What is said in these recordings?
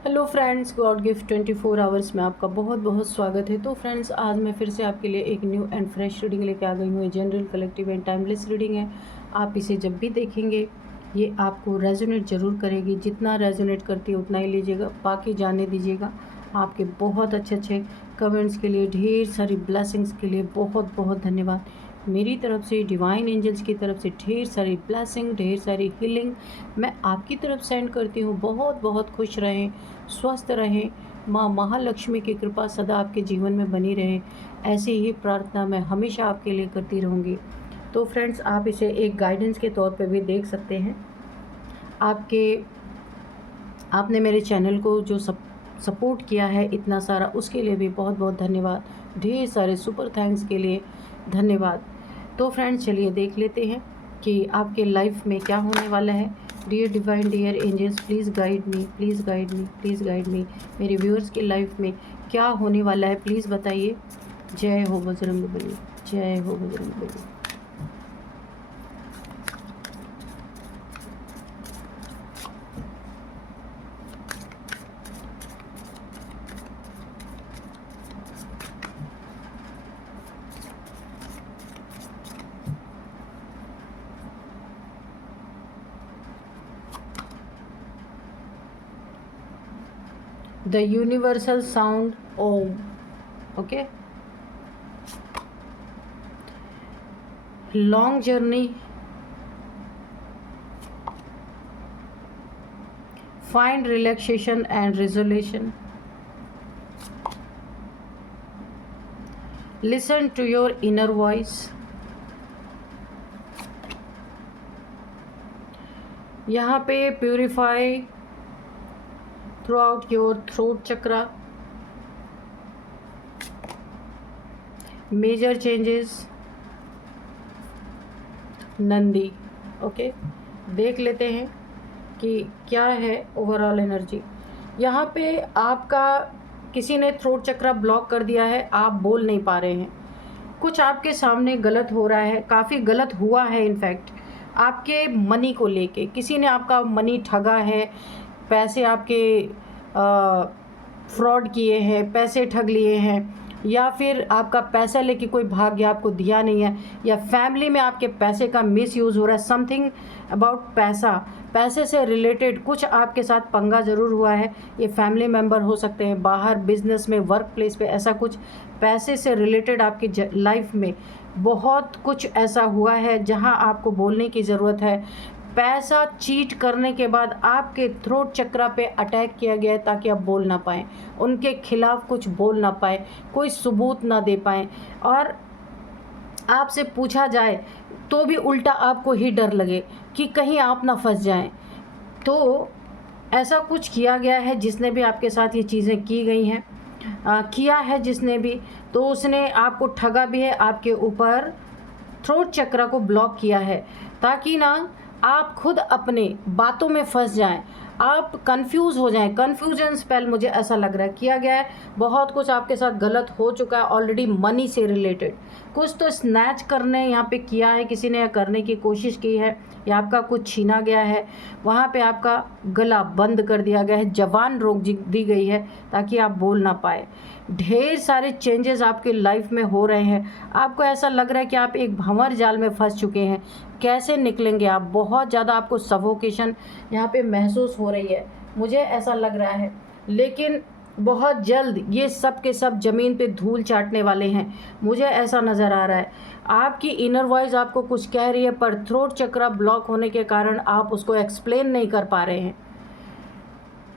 Hello friends, God gift 24 hours में आपका बहुत बहुत स्वागत है। तो फ्रेंड्स, आज मैं फिर से आपके लिए एक न्यू एंड फ्रेश रीडिंग लेके आ गई हूँ। General, collective and timeless reading है। आप इसे जब भी देखेंगे ये आपको रेजोनेट ज़रूर करेगी। जितना रेजोनेट करती है उतना ही लीजिएगा, बाकी जाने दीजिएगा। आपके बहुत अच्छे अच्छे कमेंट्स के लिए, ढेर सारी ब्लेसिंग्स के लिए बहुत बहुत धन्यवाद। मेरी तरफ से, डिवाइन एंजल्स की तरफ से ढेर सारी ब्लेसिंग, ढेर सारी हीलिंग मैं आपकी तरफ सेंड करती हूँ। बहुत बहुत खुश रहें, स्वस्थ रहें। माँ महालक्ष्मी की कृपा सदा आपके जीवन में बनी रहे, ऐसी ही प्रार्थना मैं हमेशा आपके लिए करती रहूँगी। तो फ्रेंड्स, आप इसे एक गाइडेंस के तौर पे भी देख सकते हैं। आपने मेरे चैनल को जो सपोर्ट किया है इतना सारा, उसके लिए भी बहुत बहुत धन्यवाद। ढेर सारे सुपर थैंक्स के लिए धन्यवाद। तो फ्रेंड्स, चलिए देख लेते हैं कि आपके लाइफ में क्या होने वाला है। Dear divine, dear angels, please guide me, please guide me, please guide me. मेरे व्यूअर्स की लाइफ में क्या होने वाला है, प्लीज़ बताइए। जय हो बजरंगबली, जय हो Bajrangbali. The universal sound Om. Okay. Long journey. Find relaxation and resolution. Listen to your inner voice. यहाँ पे purify throughout your throat chakra. Major changes. Nandi. Okay, देख लेते हैं कि क्या है ओवरऑल एनर्जी। यहाँ पे आपका किसी ने थ्रोट चक्रा ब्लॉक कर दिया है, आप बोल नहीं पा रहे हैं। कुछ आपके सामने गलत हो रहा है, काफ़ी गलत हुआ है। इनफैक्ट आपके मनी को लेके किसी ने आपका मनी ठगा है, पैसे आपके फ्रॉड किए हैं, पैसे ठग लिए हैं, या फिर आपका पैसा लेके कोई भाग गया, आपको दिया नहीं है, या फैमिली में आपके पैसे का मिसयूज़ हो रहा है। समथिंग अबाउट पैसा, पैसे से रिलेटेड कुछ आपके साथ पंगा ज़रूर हुआ है। ये फैमिली मेम्बर हो सकते हैं, बाहर बिजनेस में, वर्क प्लेस पे, ऐसा कुछ पैसे से रिलेटेड आपकी लाइफ में बहुत कुछ ऐसा हुआ है जहां आपको बोलने की ज़रूरत है। पैसा चीट करने के बाद आपके थ्रोट चक्रा पे अटैक किया गया है ताकि आप बोल ना पाएँ, उनके खिलाफ कुछ बोल ना पाए, कोई सबूत ना दे पाएँ, और आपसे पूछा जाए तो भी उल्टा आपको ही डर लगे कि कहीं आप ना फंस जाएं। तो ऐसा कुछ किया गया है, जिसने भी आपके साथ ये चीज़ें की गई हैं, किया है जिसने भी, तो उसने आपको ठगा भी है, आपके ऊपर थ्रोट चक्र को ब्लॉक किया है ताकि ना आप खुद अपने बातों में फंस जाएं, आप कंफ्यूज हो जाएं। कंफ्यूजन स्पेल मुझे ऐसा लग रहा है किया गया है। बहुत कुछ आपके साथ गलत हो चुका है ऑलरेडी। मनी से रिलेटेड कुछ तो स्नैच करने यहाँ पे किया है, किसी ने करने की कोशिश की है, या आपका कुछ छीना गया है, वहाँ पे आपका गला बंद कर दिया गया है, जबान रोक दी गई है ताकि आप बोल ना पाए। ढेर सारे चेंजेस आपके लाइफ में हो रहे हैं। आपको ऐसा लग रहा है कि आप एक भंवर जाल में फंस चुके हैं, कैसे निकलेंगे आप। बहुत ज़्यादा आपको सफोकेशन यहाँ पे महसूस हो रही है, मुझे ऐसा लग रहा है। लेकिन बहुत जल्द ये सब के सब ज़मीन पे धूल चाटने वाले हैं, मुझे ऐसा नज़र आ रहा है। आपकी इनर वॉइस आपको कुछ कह रही है, पर थ्रोट चक्र ब्लॉक होने के कारण आप उसको एक्सप्लेन नहीं कर पा रहे हैं,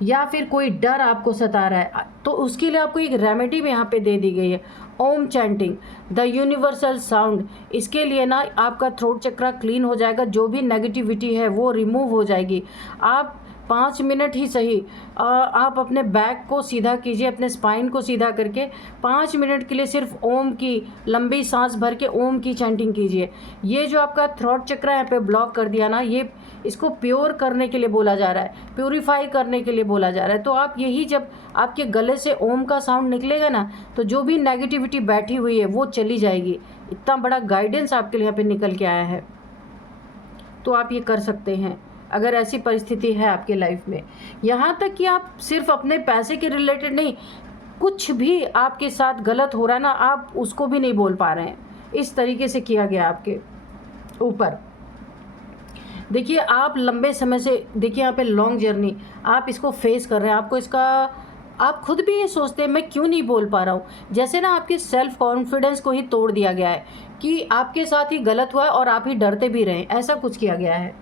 या फिर कोई डर आपको सता रहा है। तो उसके लिए आपको एक रेमेडी भी यहाँ पे दे दी गई है, ओम चैंटिंग द यूनिवर्सल साउंड। इसके लिए ना आपका थ्रोट चक्र क्लीन हो जाएगा, जो भी नेगेटिविटी है वो रिमूव हो जाएगी। आप 5 मिनट ही सही, आप अपने बैक को सीधा कीजिए, अपने स्पाइन को सीधा करके 5 मिनट के लिए सिर्फ ओम की लंबी सांस भर के ओम की चैंटिंग कीजिए। ये जो आपका थ्रोट चक्र यहाँ पे ब्लॉक कर दिया ना, ये इसको प्योर करने के लिए बोला जा रहा है, प्योरीफाई करने के लिए बोला जा रहा है। तो आप यही, जब आपके गले से ओम का साउंड निकलेगा ना, तो जो भी नेगेटिविटी बैठी हुई है वो चली जाएगी। इतना बड़ा गाइडेंस आपके लिए यहाँ पे निकल के आया है, तो आप ये कर सकते हैं। अगर ऐसी परिस्थिति है आपके लाइफ में। यहाँ तक कि आप सिर्फ अपने पैसे के रिलेटेड नहीं, कुछ भी आपके साथ गलत हो रहा है ना, आप उसको भी नहीं बोल पा रहे हैं, इस तरीके से किया गया आपके ऊपर। देखिए आप लंबे समय से, देखिए यहाँ पे लॉन्ग जर्नी आप इसको फेस कर रहे हैं, आपको इसका, आप खुद भी ये सोचते हैं मैं क्यों नहीं बोल पा रहा हूँ, जैसे ना आपके सेल्फ कॉन्फिडेंस को ही तोड़ दिया गया है कि आपके साथ ही गलत हुआ है और आप ही डरते भी रहे, ऐसा कुछ किया गया है।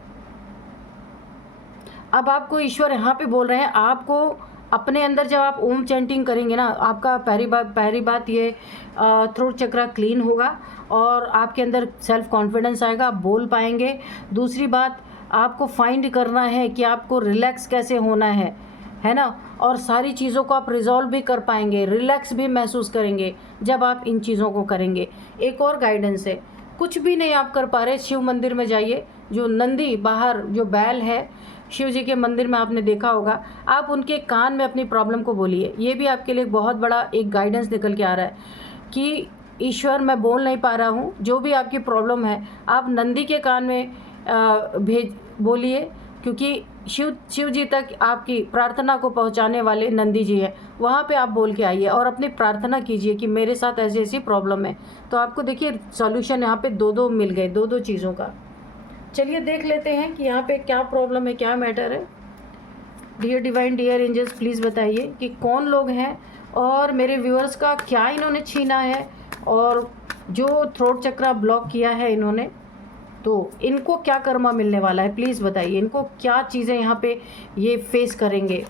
अब आपको ईश्वर यहाँ पे बोल रहे हैं, आपको अपने अंदर जब आप ओम चैंटिंग करेंगे ना, आपका पहली बात ये थ्रोट चक्रा क्लीन होगा और आपके अंदर सेल्फ कॉन्फिडेंस आएगा, आप बोल पाएंगे। दूसरी बात, आपको फाइंड करना है कि आपको रिलैक्स कैसे होना है ना, और सारी चीज़ों को आप रिजॉल्व भी कर पाएंगे, रिलैक्स भी महसूस करेंगे जब आप इन चीज़ों को करेंगे। एक और गाइडेंस है, कुछ भी नहीं आप कर पा रहे, शिव मंदिर में जाइए, जो नंदी बाहर जो बैल है शिव जी के मंदिर में आपने देखा होगा, आप उनके कान में अपनी प्रॉब्लम को बोलिए। ये भी आपके लिए बहुत बड़ा एक गाइडेंस निकल के आ रहा है कि ईश्वर मैं बोल नहीं पा रहा हूँ, जो भी आपकी प्रॉब्लम है आप नंदी के कान में बोलिए, क्योंकि शिव जी तक आपकी प्रार्थना को पहुंचाने वाले नंदी जी हैं, वहाँ पे आप बोल के आइए और अपनी प्रार्थना कीजिए कि मेरे साथ ऐसी ऐसी प्रॉब्लम है। तो आपको देखिए सॉल्यूशन यहाँ पे दो मिल गए, दो चीज़ों का। चलिए देख लेते हैं कि यहाँ पे क्या प्रॉब्लम है, क्या मैटर है। Dear divine, dear angels, please बताइए कि कौन लोग हैं और मेरे व्यूअर्स का क्या इन्होंने छीना है, और जो थ्रोट चक्रा ब्लॉक किया है इन्होंने, तो इनको क्या कर्मा मिलने वाला है, प्लीज़ बताइए। इनको क्या चीज़ें यहाँ पे ये फेस करेंगे।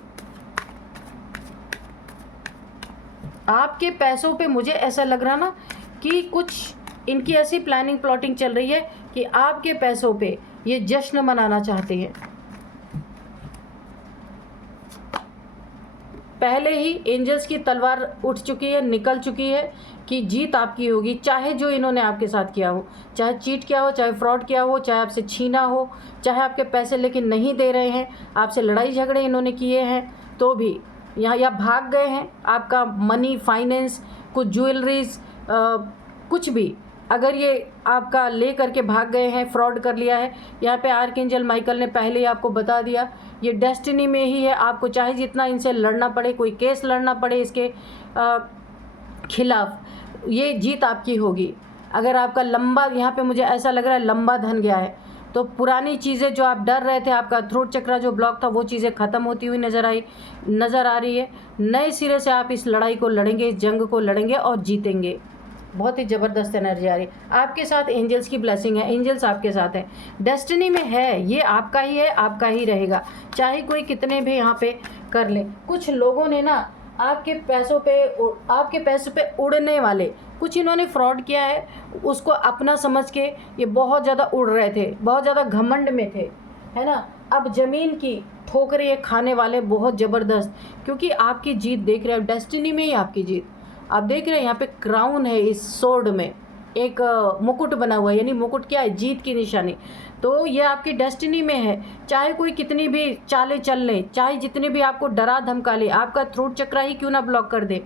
आपके पैसों पे मुझे ऐसा लग रहा ना कि कुछ इनकी ऐसी प्लानिंग प्लॉटिंग चल रही है कि आपके पैसों पे ये जश्न मनाना चाहते हैं। पहले ही एंजल्स की तलवार उठ चुकी है, निकल चुकी है कि जीत आपकी होगी, चाहे जो इन्होंने आपके साथ किया हो, चाहे चीट किया हो, चाहे फ्रॉड किया हो, चाहे आपसे छीना हो, चाहे आपके पैसे लेकिन नहीं दे रहे हैं, आपसे लड़ाई झगड़े इन्होंने किए हैं तो भी यहाँ या भाग गए हैं, आपका मनी, फाइनेंस, कुछ ज्वेलरीज, कुछ भी अगर ये आपका ले करके भाग गए हैं, फ्रॉड कर लिया है, यहाँ पे आर्कएंजल माइकल ने पहले ही आपको बता दिया ये डेस्टिनी में ही है। आपको चाहे जितना इनसे लड़ना पड़े, कोई केस लड़ना पड़े इसके खिलाफ, ये जीत आपकी होगी। अगर आपका लंबा, यहाँ पे मुझे ऐसा लग रहा है लंबा धन गया है, तो पुरानी चीज़ें जो आप डर रहे थे, आपका थ्रोट चक्रा जो ब्लॉक था, वो चीज़ें ख़त्म होती हुई नज़र आ रही है। नए सिरे से आप इस लड़ाई को लड़ेंगे, इस जंग को लड़ेंगे और जीतेंगे। बहुत ही ज़बरदस्त एनर्जी आ रही है। आपके साथ एंजल्स की ब्लेसिंग है, एंजल्स आपके साथ है, डेस्टिनी में है, ये आपका ही है, आपका ही रहेगा, चाहे कोई कितने भी यहाँ पे कर ले। कुछ लोगों ने ना आपके पैसों पे उड़ने वाले कुछ इन्होंने फ्रॉड किया है, उसको अपना समझ के ये बहुत ज़्यादा उड़ रहे थे, बहुत ज़्यादा घमंड में थे, है ना। अब ज़मीन की ठोकरें ये खाने वाले बहुत ज़बरदस्त, क्योंकि आपकी जीत देख रहे हो, डेस्टिनी में ही आपकी जीत आप देख रहे हैं। यहाँ पे क्राउन है, इस सोर्ड में एक मुकुट बना हुआ है, यानी मुकुट क्या है, जीत की निशानी। तो ये आपकी डेस्टिनी में है, चाहे कोई कितनी भी चालें चल ले, चाहे जितने भी आपको डरा धमका ले, आपका थ्रोट चक्रा ही क्यों ना ब्लॉक कर दे,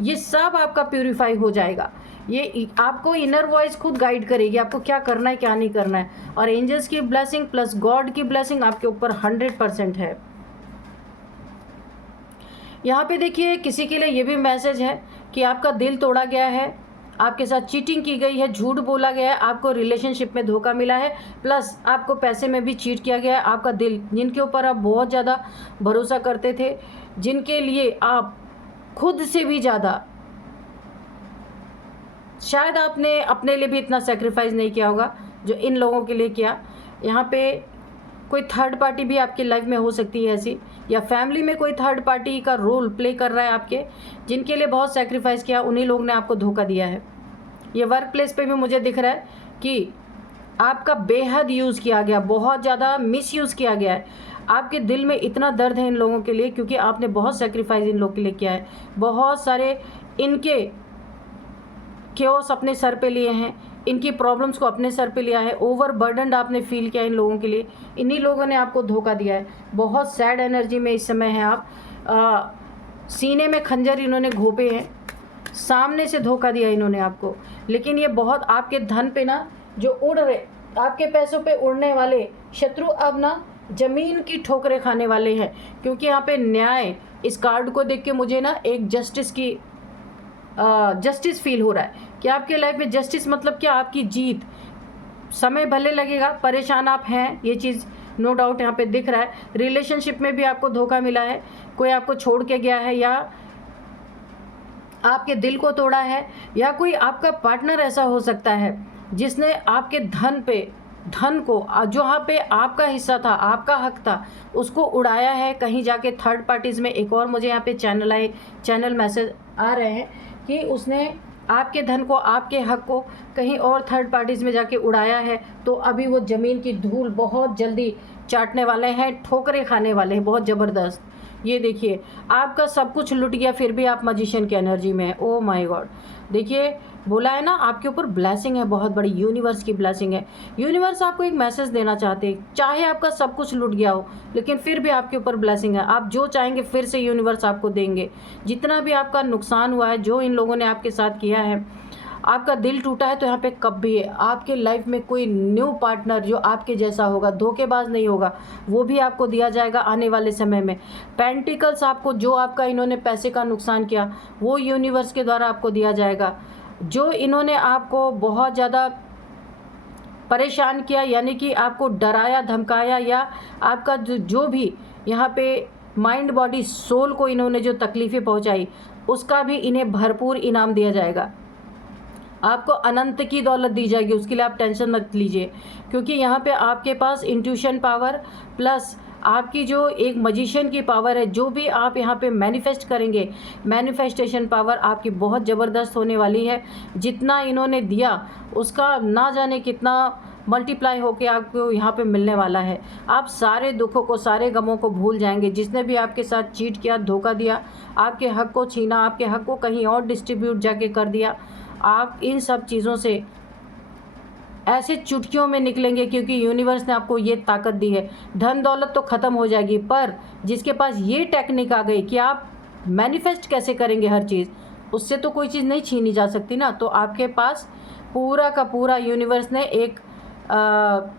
ये सब आपका प्यूरिफाई हो जाएगा। ये आपको इनर वॉइस खुद गाइड करेगी, आपको क्या करना है क्या नहीं करना है। और एंजल्स की ब्लेसिंग प्लस गॉड की ब्लेसिंग आपके ऊपर 100% है। यहाँ पे देखिए किसी के लिए ये भी मैसेज है कि आपका दिल तोड़ा गया है, आपके साथ चीटिंग की गई है, झूठ बोला गया है, आपको रिलेशनशिप में धोखा मिला है, प्लस आपको पैसे में भी चीट किया गया है। आपका दिल, जिनके ऊपर आप बहुत ज़्यादा भरोसा करते थे, जिनके लिए आप खुद से भी ज़्यादा, शायद आपने अपने लिए भी इतना सेक्रीफाइस नहीं किया होगा जो इन लोगों के लिए किया। यहाँ पे कोई थर्ड पार्टी भी आपकी लाइफ में हो सकती है ऐसी, या फैमिली में कोई थर्ड पार्टी का रोल प्ले कर रहा है आपके, जिनके लिए बहुत सेक्रीफाइस किया, उन्हीं लोग ने आपको धोखा दिया है। ये वर्क प्लेस पे भी मुझे दिख रहा है कि आपका बेहद यूज़ किया गया, बहुत ज़्यादा मिसयूज़ किया गया है। आपके दिल में इतना दर्द है इन लोगों के लिए, क्योंकि आपने बहुत सेक्रीफाइस इन लोगों के लिए किया है, बहुत सारे इनके केओस अपने सर पे लिए हैं, इनकी प्रॉब्लम्स को अपने सर पे लिया है, ओवर बर्डनड आपने फील किया इन लोगों के लिए, इन्हीं लोगों ने आपको धोखा दिया है। बहुत सैड एनर्जी में इस समय है आप, सीने में खंजर इन्होंने घोंपे हैं, सामने से धोखा दिया इन्होंने आपको। लेकिन ये बहुत आपके धन पे ना जो उड़ रहे, आपके पैसों पे उड़ने वाले शत्रु अब ना ज़मीन की ठोकरें खाने वाले हैं, क्योंकि यहाँ पे न्याय, इस कार्ड को देख के मुझे ना एक जस्टिस फील हो रहा है कि आपके लाइफ में जस्टिस मतलब क्या, आपकी जीत। समय भले लगेगा, परेशान आप हैं, ये चीज़ नो डाउट यहाँ पे दिख रहा है। रिलेशनशिप में भी आपको धोखा मिला है, कोई आपको छोड़ के गया है या आपके दिल को तोड़ा है, या कोई आपका पार्टनर ऐसा हो सकता है जिसने आपके धन को जहाँ पे आपका हिस्सा था, आपका हक था, उसको उड़ाया है कहीं जाके थर्ड पार्टीज़ में। एक और मुझे यहाँ पे चैनल मैसेज आ रहे हैं कि उसने आपके धन को, आपके हक को कहीं और थर्ड पार्टीज़ में जाके उड़ाया है। तो अभी वो ज़मीन की धूल बहुत जल्दी चाटने वाले हैं, ठोकरें खाने वाले हैं बहुत ज़बरदस्त। ये देखिए, आपका सब कुछ लुट गया, फिर भी आप मजिशियन की एनर्जी में हैं। ओह माय गॉड, देखिए बोला है ना आपके ऊपर ब्लेसिंग है, बहुत बड़ी यूनिवर्स की ब्लेसिंग है। यूनिवर्स आपको एक मैसेज देना चाहते हैं, चाहे आपका सब कुछ लुट गया हो लेकिन फिर भी आपके ऊपर ब्लेसिंग है। आप जो चाहेंगे फिर से यूनिवर्स आपको देंगे। जितना भी आपका नुकसान हुआ है, जो इन लोगों ने आपके साथ किया है, आपका दिल टूटा है, तो यहाँ पे कब भी आपके लाइफ में कोई न्यू पार्टनर जो आपके जैसा होगा, धोखेबाज नहीं होगा, वो भी आपको दिया जाएगा आने वाले समय में। पेंटिकल्स आपको, जो आपका इन्होंने पैसे का नुकसान किया, वो यूनिवर्स के द्वारा आपको दिया जाएगा। जो इन्होंने आपको बहुत ज़्यादा परेशान किया, यानी कि आपको डराया धमकाया, या आपका जो भी यहाँ पे माइंड बॉडी सोल को इन्होंने जो तकलीफ़ें पहुँचाई, उसका भी इन्हें भरपूर इनाम दिया जाएगा। आपको अनंत की दौलत दी जाएगी, उसके लिए आप टेंशन मत लीजिए, क्योंकि यहाँ पे आपके पास इंट्यूशन पावर प्लस आपकी जो एक मजिशियन की पावर है, जो भी आप यहाँ पे मैनिफेस्ट करेंगे, मैनिफेस्टेशन पावर आपकी बहुत ज़बरदस्त होने वाली है। जितना इन्होंने दिया उसका ना जाने कितना मल्टीप्लाई होके आपको यहाँ पे मिलने वाला है। आप सारे दुखों को, सारे गमों को भूल जाएंगे। जिसने भी आपके साथ चीट किया, धोखा दिया, आपके हक को छीना, आपके हक को कहीं और डिस्ट्रीब्यूट जाके कर दिया, आप इन सब चीज़ों से ऐसे चुटकियों में निकलेंगे, क्योंकि यूनिवर्स ने आपको ये ताकत दी है। धन दौलत तो ख़त्म हो जाएगी, पर जिसके पास ये टेक्निक आ गई कि आप मैनिफेस्ट कैसे करेंगे हर चीज़, उससे तो कोई चीज़ नहीं छीनी जा सकती ना। तो आपके पास पूरा का पूरा यूनिवर्स ने एक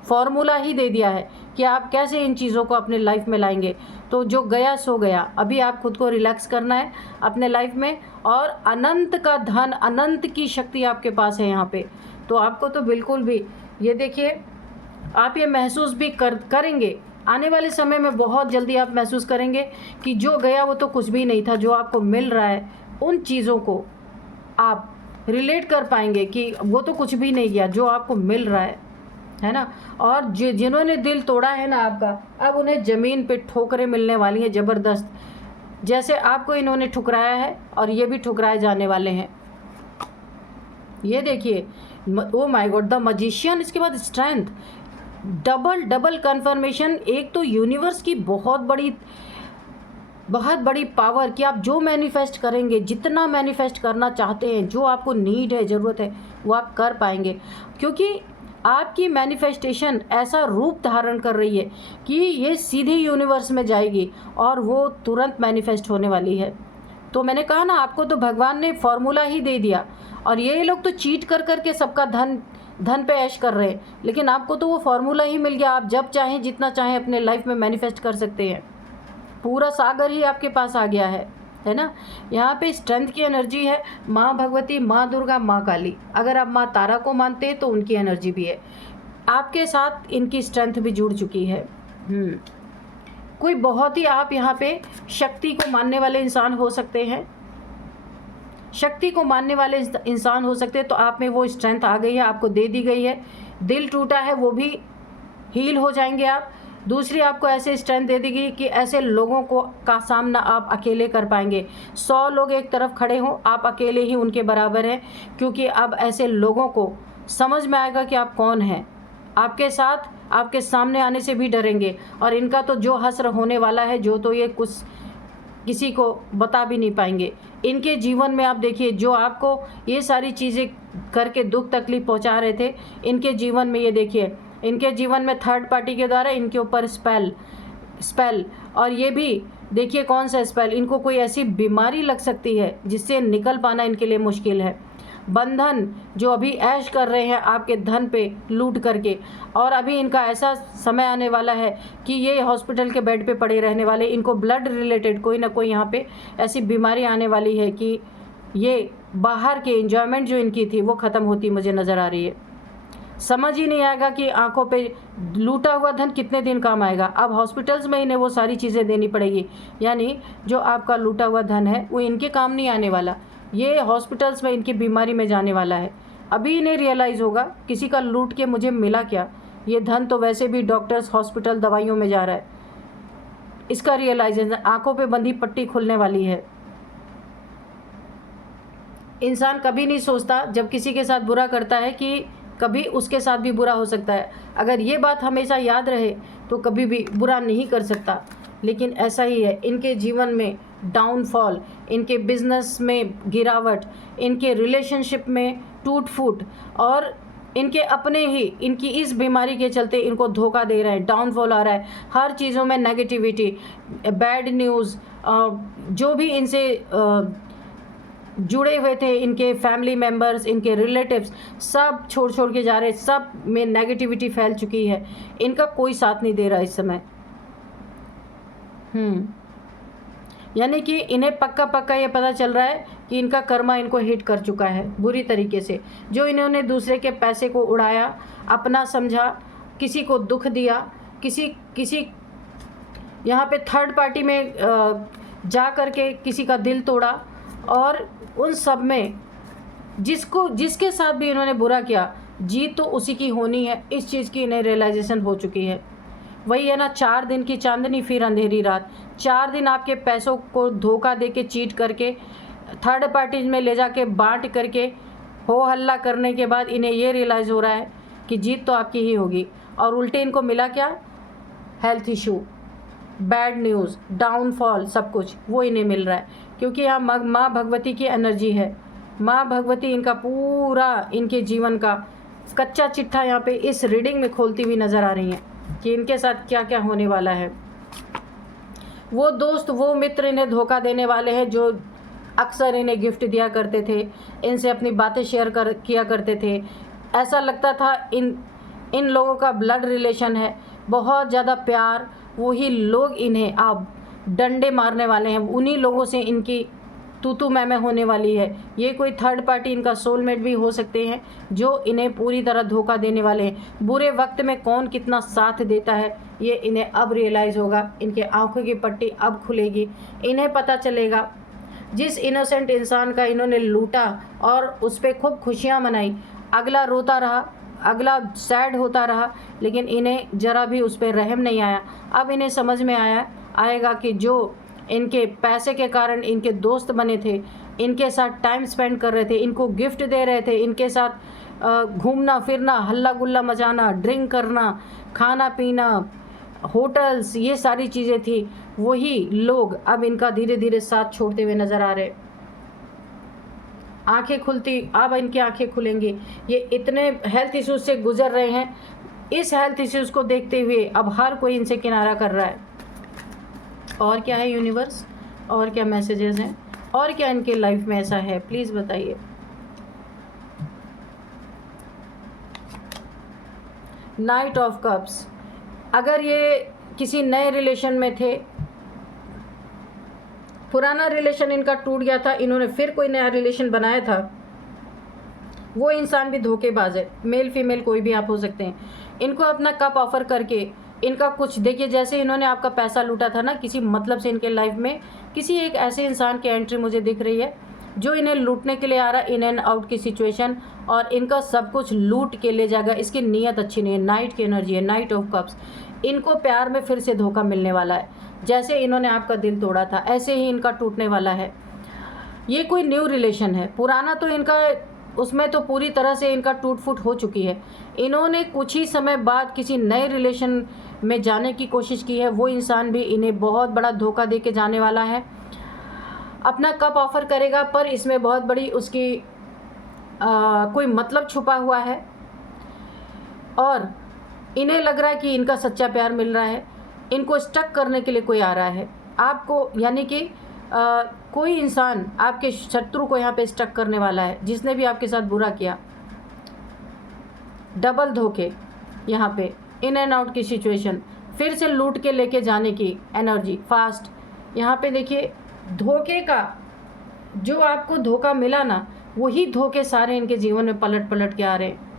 फॉर्मूला ही दे दिया है कि आप कैसे इन चीज़ों को अपने लाइफ में लाएंगे। तो जो गया सो गया, अभी आप खुद को रिलैक्स करना है अपने लाइफ में, और अनंत का धन, अनंत की शक्ति आपके पास है यहाँ पे। तो आपको तो बिल्कुल भी, ये देखिए, आप ये महसूस भी करेंगे आने वाले समय में, बहुत जल्दी आप महसूस करेंगे कि जो गया वो तो कुछ भी नहीं था। जो आपको मिल रहा है, उन चीज़ों को आप रिलेट कर पाएंगे कि वो तो कुछ भी नहीं गया, जो आपको मिल रहा है ना। और जिन्होंने दिल तोड़ा है ना आपका, अब उन्हें ज़मीन पे ठोकरें मिलने वाली हैं ज़बरदस्त। जैसे आपको इन्होंने ठुकराया है, और ये भी ठुकराए जाने वाले हैं। ये देखिए, oh my God, the magician, इसके बाद स्ट्रेंथ, डबल कंफर्मेशन। एक तो यूनिवर्स की बहुत बड़ी पावर कि आप जो मैनिफेस्ट करेंगे, जितना मैनिफेस्ट करना चाहते हैं, जो आपको नीड है, ज़रूरत है, वो आप कर पाएंगे, क्योंकि आपकी मैनिफेस्टेशन ऐसा रूप धारण कर रही है कि ये सीधे यूनिवर्स में जाएगी और वो तुरंत मैनिफेस्ट होने वाली है। तो मैंने कहा ना, आपको तो भगवान ने फॉर्मूला ही दे दिया, और ये लोग तो चीट कर करके सबका धन पे ऐश कर रहे हैं, लेकिन आपको तो वो फॉर्मूला ही मिल गया। आप जब चाहें, जितना चाहें अपने लाइफ में मैनिफेस्ट कर सकते हैं। पूरा सागर ही आपके पास आ गया है ना। यहाँ पे स्ट्रेंथ की एनर्जी है, माँ भगवती, माँ दुर्गा, माँ काली। अगर आप माँ तारा को मानते हैं तो उनकी एनर्जी भी है आपके साथ, इनकी स्ट्रेंथ भी जुड़ चुकी है। कोई बहुत ही, आप यहाँ पे शक्ति को मानने वाले इंसान हो सकते हैं, शक्ति को मानने वाले इंसान हो सकते हैं। तो आप में वो स्ट्रेंथ आ गई है, आपको दे दी गई है। दिल टूटा है, वो भी हील हो जाएंगे आप। दूसरी, आपको ऐसे स्ट्रेंथ दे दी गई कि ऐसे लोगों का सामना आप अकेले कर पाएंगे। 100 लोग एक तरफ खड़े हों, आप अकेले ही उनके बराबर हैं, क्योंकि अब ऐसे लोगों को समझ में आएगा कि आप कौन हैं। आपके साथ, आपके सामने आने से भी डरेंगे, और इनका तो जो हश्र होने वाला है, जो तो ये कुछ किसी को बता भी नहीं पाएंगे। इनके जीवन में आप देखिए, जो आपको ये सारी चीज़ें करके दुख तकलीफ पहुंचा रहे थे, इनके जीवन में ये देखिए, इनके जीवन में थर्ड पार्टी के द्वारा इनके ऊपर स्पेल, और ये भी देखिए कौन सा स्पेल। इनको कोई ऐसी बीमारी लग सकती है जिससे निकल पाना इनके लिए मुश्किल है। बंधन जो अभी ऐश कर रहे हैं आपके धन पे लूट करके, और अभी इनका ऐसा समय आने वाला है कि ये हॉस्पिटल के बेड पे पड़े रहने वाले, इनको ब्लड रिलेटेड कोई ना कोई यहाँ पे ऐसी बीमारी आने वाली है कि ये बाहर के एंजॉयमेंट जो इनकी थी वो ख़त्म होती मुझे नज़र आ रही है। समझ ही नहीं आएगा कि आंखों पे लूटा हुआ धन कितने दिन काम आएगा। अब हॉस्पिटल्स में इन्हें वो सारी चीज़ें देनी पड़ेगी, यानी जो आपका लूटा हुआ धन है वो इनके काम नहीं आने वाला, ये हॉस्पिटल्स में इनकी बीमारी में जाने वाला है। अभी इन्हें रियलाइज़ होगा किसी का लूट के मुझे मिला क्या, ये धन तो वैसे भी डॉक्टर्स हॉस्पिटल दवाइयों में जा रहा है। इसका रियलाइजेशन, आंखों पे बंधी पट्टी खुलने वाली है। इंसान कभी नहीं सोचता जब किसी के साथ बुरा करता है कि कभी उसके साथ भी बुरा हो सकता है। अगर ये बात हमेशा याद रहे तो कभी भी बुरा नहीं कर सकता, लेकिन ऐसा ही है। इनके जीवन में डाउनफॉल, इनके बिजनेस में गिरावट, इनके रिलेशनशिप में टूट फूट, और इनके अपने ही इनकी इस बीमारी के चलते इनको धोखा दे रहे हैं, डाउनफॉल आ रहा है, हर चीज़ों में नेगेटिविटी, बैड न्यूज़, जो भी इनसे जुड़े हुए थे, इनके फैमिली मेम्बर्स, इनके रिलेटिव्स, सब छोड़ के जा रहे, सब में नेगेटिविटी फैल चुकी है। इनका कोई साथ नहीं दे रहा इस समय। यानी कि इन्हें पक्का ये पता चल रहा है कि इनका कर्मा इनको हिट कर चुका है बुरी तरीके से। जो इन्होंने दूसरे के पैसे को उड़ाया, अपना समझा, किसी को दुख दिया, किसी यहाँ पे थर्ड पार्टी में जा कर के किसी का दिल तोड़ा, और उन सब में जिसके साथ भी इन्होंने बुरा किया, जीत तो उसी की होनी है। इस चीज़ की इन्हें रियलाइजेशन हो चुकी है। वही है ना, 4 दिन की चांदनी फिर अंधेरी रात। 4 दिन आपके पैसों को धोखा दे के, चीट करके, थर्ड पार्टीज में ले जाके बांट करके, हो हल्ला करने के बाद इन्हें ये रियलाइज़ हो रहा है कि जीत तो आपकी ही होगी, और उल्टे इनको मिला क्या, health issue, bad news, downfall, सब कुछ वो इन्हें मिल रहा है। क्योंकि यहाँ माँ भगवती की एनर्जी है। माँ भगवती इनका पूरा, इनके जीवन का कच्चा चिट्ठा यहाँ पे इस रीडिंग में खोलती हुई नज़र आ रही हैं कि इनके साथ क्या क्या होने वाला है। वो दोस्त, वो मित्र इन्हें धोखा देने वाले हैं जो अक्सर इन्हें गिफ्ट दिया करते थे, इनसे अपनी बातें शेयर किया करते थे। ऐसा लगता था इन लोगों का ब्लड रिलेशन है, बहुत ज़्यादा प्यार। वही लोग इन्हें अब डंडे मारने वाले हैं, उन्हीं लोगों से इनकी तू मैं होने वाली है। ये कोई थर्ड पार्टी इनका सोलमेट भी हो सकते हैं जो इन्हें पूरी तरह धोखा देने वाले हैं। बुरे वक्त में कौन कितना साथ देता है ये इन्हें अब रियलाइज़ होगा। इनके आंखों की पट्टी अब खुलेगी, इन्हें पता चलेगा जिस इनोसेंट इंसान का इन्होंने लूटा और उस पर खूब खुशियाँ मनाई, अगला रोता रहा, अगला सैड होता रहा, लेकिन इन्हें ज़रा भी उस पर रहम नहीं आया। अब इन्हें समझ में आएगा कि जो इनके पैसे के कारण इनके दोस्त बने थे, इनके साथ टाइम स्पेंड कर रहे थे, इनको गिफ्ट दे रहे थे, इनके साथ घूमना फिरना, हल्ला गुल्ला मचाना, ड्रिंक करना, खाना पीना, होटल्स, ये सारी चीज़ें थी, वही लोग अब इनका धीरे धीरे साथ छोड़ते हुए नज़र आ रहे। आंखें खुलती, अब इनकी आंखें खुलेंगी। ये इतने हेल्थ इश्यूज से गुजर रहे हैं, इस हेल्थ इश्यूज़ को देखते हुए अब हर कोई इनसे किनारा कर रहा है। और क्या है यूनिवर्स, और क्या मैसेजेस हैं, और क्या इनके लाइफ में ऐसा है, प्लीज़ बताइए। नाइट ऑफ कप्स, अगर ये किसी नए रिलेशन में थे, पुराना रिलेशन इनका टूट गया था, इन्होंने फिर कोई नया रिलेशन बनाया था, वो इंसान भी धोखेबाज है। मेल फीमेल कोई भी आप हो सकते हैं। इनको अपना कप ऑफर करके इनका कुछ, देखिए जैसे इन्होंने आपका पैसा लूटा था ना, किसी मतलब से इनके लाइफ में किसी एक ऐसे इंसान की एंट्री मुझे दिख रही है जो इन्हें लूटने के लिए आ रहा है, इन एंड आउट की सिचुएशन, और इनका सब कुछ लूट के ले जाएगा। इसकी नीयत अच्छी नहीं है। नाइट की एनर्जी है, नाइट ऑफ कप्स। इनको प्यार में फिर से धोखा मिलने वाला है। जैसे इन्होंने आपका दिल तोड़ा था ऐसे ही इनका टूटने वाला है। ये कोई न्यू रिलेशन है, पुराना तो इनका, उसमें तो पूरी तरह से इनका टूट फूट हो चुकी है। इन्होंने कुछ ही समय बाद किसी नए रिलेशन में जाने की कोशिश की है। वो इंसान भी इन्हें बहुत बड़ा धोखा दे के जाने वाला है। अपना कप ऑफर करेगा, पर इसमें बहुत बड़ी उसकी कोई मतलब छुपा हुआ है, और इन्हें लग रहा है कि इनका सच्चा प्यार मिल रहा है। इनको स्टक करने के लिए कोई आ रहा है आपको, यानी कि कोई इंसान आपके शत्रु को यहाँ पे स्टक करने वाला है, जिसने भी आपके साथ बुरा किया। डबल धोखे यहाँ पे, इन एंड आउट की सिचुएशन, फिर से लूट के लेके जाने की एनर्जी, फास्ट। यहाँ पे देखिए धोखे का, जो आपको धोखा मिला ना, वही धोखे सारे इनके जीवन में पलट पलट के आ रहे हैं।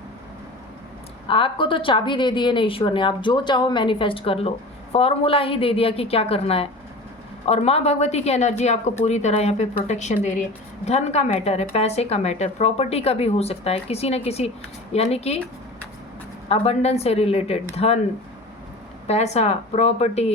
आपको तो चाबी दे दी है ना ईश्वर ने, आप जो चाहो मैनिफेस्ट कर लो, फॉर्मूला ही दे दिया कि क्या करना है। और माँ भगवती की एनर्जी आपको पूरी तरह यहाँ पे प्रोटेक्शन दे रही है। धन का मैटर है, पैसे का मैटर, प्रॉपर्टी का भी हो सकता है, किसी न किसी, यानी कि अबंडेंस से रिलेटेड, धन, पैसा, प्रॉपर्टी।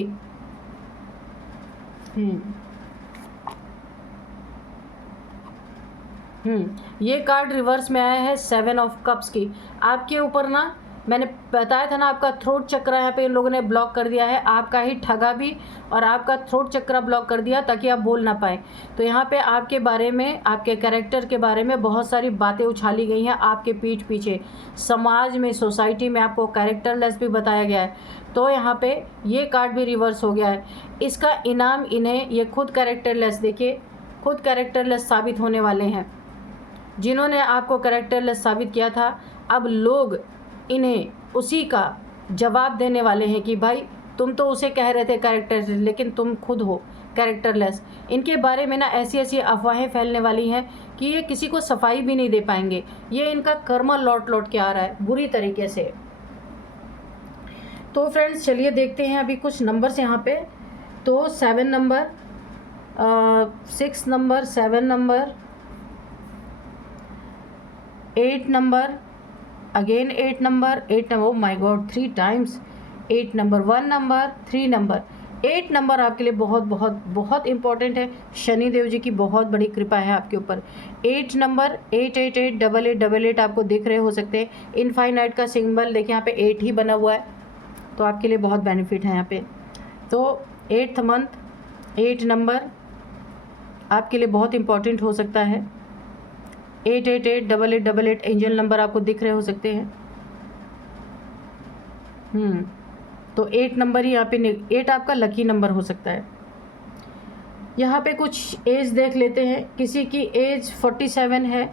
ये कार्ड रिवर्स में आया है 7 ऑफ कप्स की। आपके ऊपर ना, मैंने बताया था ना, आपका थ्रोट चक्र यहाँ पे इन लोगों ने ब्लॉक कर दिया है, आपका ही ठगा भी, और आपका थ्रोट चक्र ब्लॉक कर दिया ताकि आप बोल ना पाए। तो यहाँ पे आपके बारे में, आपके कैरेक्टर के बारे में बहुत सारी बातें उछाली गई हैं आपके पीठ पीछे। समाज में, सोसाइटी में आपको कैरेक्टरलेस भी बताया गया है। तो यहाँ पे ये कार्ड भी रिवर्स हो गया है। इसका इनाम इन्हें, ये खुद कैरेक्टरलेस, देखिए खुद कैरेक्टरलेस साबित होने वाले हैं। जिन्होंने आपको कैरेक्टरलेस साबित किया था, अब लोग इन्हें उसी का जवाब देने वाले हैं कि भाई तुम तो उसे कह रहे थे कैरेक्टरलेस, लेकिन तुम खुद हो कैरेक्टरलेस। इनके बारे में ना ऐसी ऐसी अफवाहें फैलने वाली हैं कि ये किसी को सफाई भी नहीं दे पाएंगे। ये इनका कर्म लौट लौट के आ रहा है बुरी तरीके से। तो फ्रेंड्स चलिए देखते हैं अभी कुछ नंबर्स यहाँ पे। तो 7 number, 6 number, 7 number, 8 number, again 8 number, 8 number, oh my God 3 times 8 number, 1 number, 3 number. 8 number आपके लिए बहुत बहुत बहुत इंपॉर्टेंट है। शनि देव जी की बहुत बड़ी कृपा है आपके ऊपर। 8 नंबर, 888 8888 आपको दिख रहे हो सकते हैं। इनफाइनाइट का सिंबल देखिए यहाँ पे 8 ही बना हुआ है, तो आपके लिए बहुत बेनिफिट है यहाँ पे। तो 8th मंथ, 8 नंबर आपके लिए बहुत इंपॉर्टेंट हो सकता है। 888 8888 एंजल नंबर आपको दिख रहे हो सकते हैं। तो 8 नंबर ही यहाँ पे, 8 आपका लकी नंबर हो सकता है। यहाँ पे कुछ एज देख लेते हैं। किसी की एज 47 है,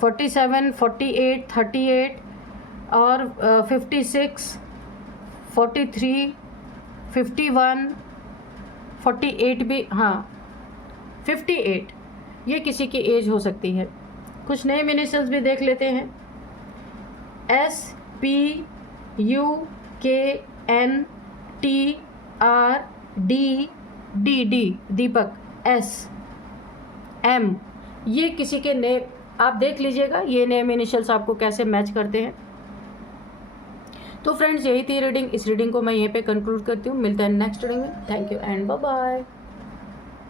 47, 48, 38 और 56, 43, 51, 48 भी, हाँ 58, ये किसी की एज हो सकती है। कुछ नए इनिशियल्स भी देख लेते हैं। SPUKNTRDDD, दीपक, SM, ये किसी के नए, आप देख लीजिएगा ये नेम इनिशियल्स आपको कैसे मैच करते हैं। तो फ्रेंड्स यही थी रीडिंग। इस रीडिंग को मैं यहीं पे कंक्लूड करती हूँ। मिलता है नेक्स्ट रीडिंग में। Thank you and bye bye.